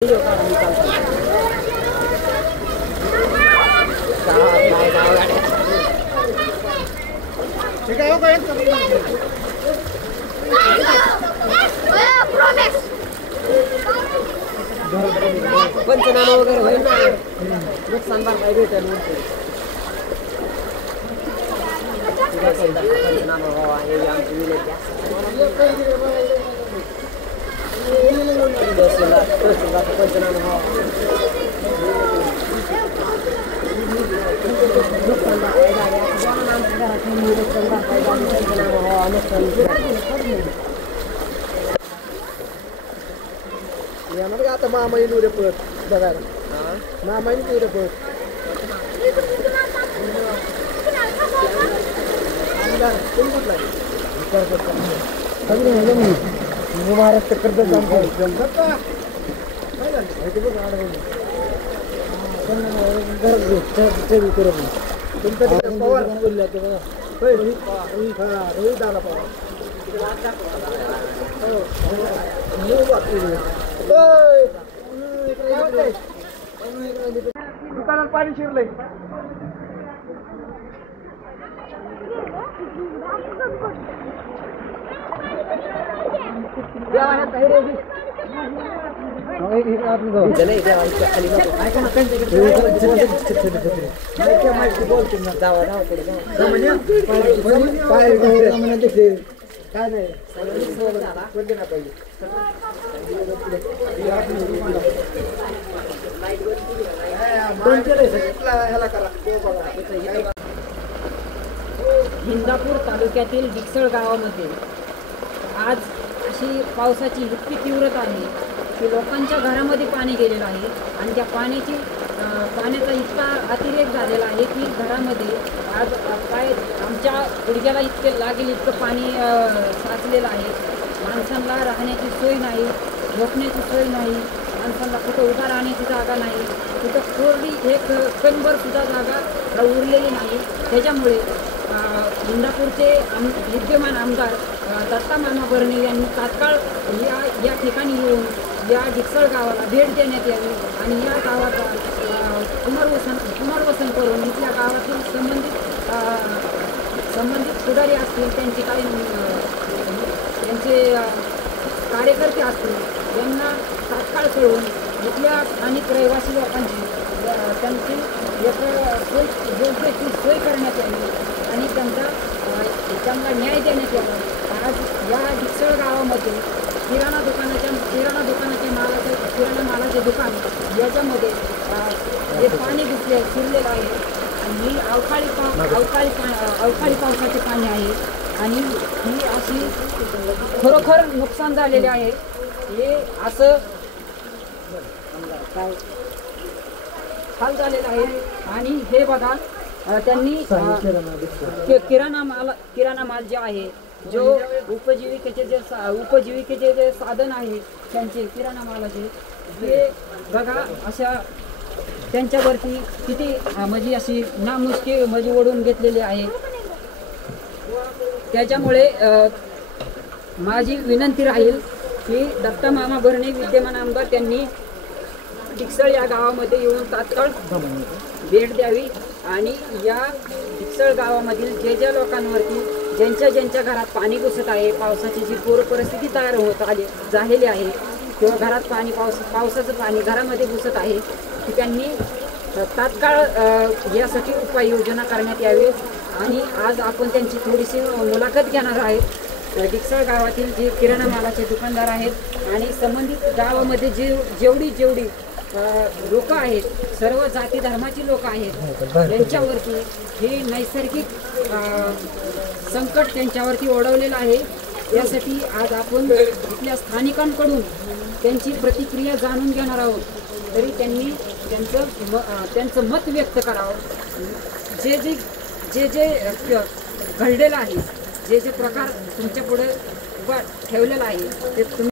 ठीक आहे पंचनामा वगैरे होईल ना, नुकसान भरपाई भेटेल पंचनामा व्हावा हे आमची विनंती आहे. पंचनामा व्हावा, नुकसान भरपाई झाली नुकसान भरपाई झाली पंचनामा व्हावा नुकसान यामध्ये आता मामा येईल उद्या परत बघायला. मामा येईल उद्या परत महाराष्ट्र कर्ज दुकानात पाणी शिरलंय. काय नाही इंदापूर तालुक्यातील डिकसळ गावामध्ये आज अशी पावसाची इतकी तीव्रता आहे की लोकांच्या घरामध्ये पाणी गेलेलं आहे आणि त्या पाण्याचा इतका अतिरेक झालेला आहे की घरामध्ये आज काय आमच्या गुडघ्याला इतके लागेल इतकं पाणी साचलेलं आहे. माणसांना राहण्याची सोय नाही, झोपण्याची सोय नाही, माणसांना कुठं उभा राहण्याची जागा नाही, कुठं कोरडी एक कणभरसुद्धा जागा उरलेली नाही. त्याच्यामुळे इंदापूरचे विद्यमान आमदार दत्ता मामा भरणे यांनी तात्काळ या ठिकाणी येऊन या डिकसळ गावाला भेट देण्यात यावी आणि या गावाचा पुनर्वसन करून इथल्या गावातील संबंधित पुढारी असतील, त्यांचे काही त्यांचे कार्यकर्ते असतील यांना तात्काळ कळवून इथल्या स्थानिक रहिवासी लोकांची त्यांची योग्य ती सोय करण्यात यावी आणि त्यांना न्याय देण्यात यावा. आज या डिकसळ गावामध्ये किराणा दुकानाच्या मालाचे दुकान याच्यामध्ये जे पाणी शिरलेलं आहे आणि ही अवकाळी पावसाचे पाणी आहे आणि ही अशी खरोखर नुकसान झालेले आहे. हे असं काय हाल झालेला आहे आणि हे बघा त्यांनी किराणा माल जे आहे जो उपजीविकेचे जे साधन आहे त्यांचे किराणा मालाचे हे बघा अशा त्यांच्यावरती किती म्हणजे अशी नामुष्की म्हणजे ओढून घेतलेली आहे. त्याच्यामुळे माझी विनंती राहील की दत्ता मामा भरणे विद्यमान आमदार त्यांनी डिकसळ या गावामध्ये येऊन तात्काळ भेट द्यावी आणि या डिकसळ गावामधील ज्या लोकांवरती ज्यांच्या घरात पाणी घुसत आहे, पावसाची जी पूर परिस्थिती तयार झालेली आहे किंवा घरात पावसाचं पाणी घरामध्ये घुसत आहे की त्यांनी तात्काळ यासाठी उपाययोजना करण्यात यावी. आणि आज आपण त्यांची थोडीशी मुलाखत घेणार आहेत. डिकसळ गावातील जे किराणा मालाचे दुकानदार आहेत आणि संबंधित गावामध्ये जेवढी लोक आहेत, सर्व जाती धर्माची लोक आहेत, त्यांच्यावरती हे नैसर्गिक संकट त्यांच्यावरती ओढवलेलं आहे. यासाठी आज आपण इथल्या स्थानिकांकडून त्यांची प्रतिक्रिया जाणून घेणार आहोत. तरी त्यांनी त्यांचं मत व्यक्त करावं. जे घडलेलं आहे, जे प्रकार तुमच्या पुढे ठेवलेला आहे ते